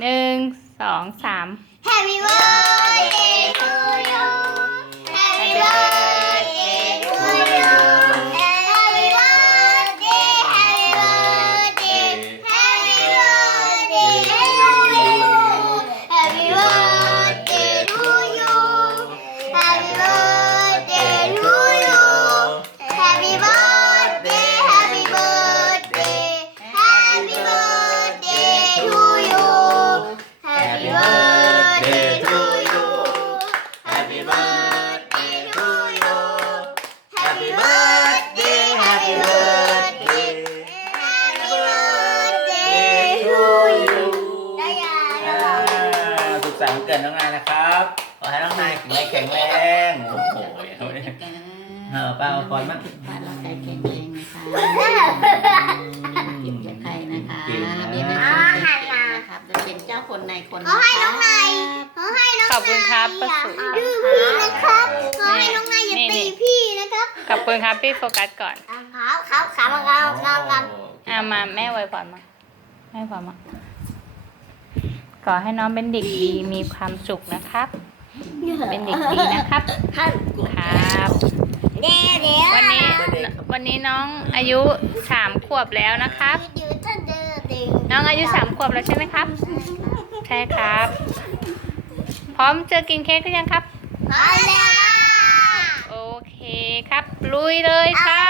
หนึ่งสองสาม Happy birthday กิดน้องนายนะครับขอให้น้องนายแข็งแรงแข็งแรงโอ้โหเอาเนี่ยเออป้าเอาก่อนมั้งบ้านเราใจแข็งแรงนะคะกินจะใครนะคะเก่งนะเรียนหนังสือเก่งๆนะครับจะเป็นเจ้าคนในคนขอให้น้องนายขอให้น้องขอบคุณครับนายป้าอย่าสุดื้อพี่นะครับขอให้น้องนายอย่านี่ตีนี่พี่นะครับขอบคุณครับพี่โฟกัสก่อนครับครับครับครับครับครับอ่ามาแม่ไว้พรมาแม่ไว้พรมา ขอให้น้องเป็นเด็กดีมีความสุขนะครับ เป็นเด็กดีนะครับท่านครับเดี๋ยวเดี๋ยววันนี้วันนี้น้องอายุสามขวบแล้วนะครับยืดท่านเดินดึงน้องอายุสามขวบแล้วใช่ไหมครับ ใช่ครับ พร้อมเจอกินเค้กหรือยังครับพอแล้วโอเคครับ ลุยเลยครับ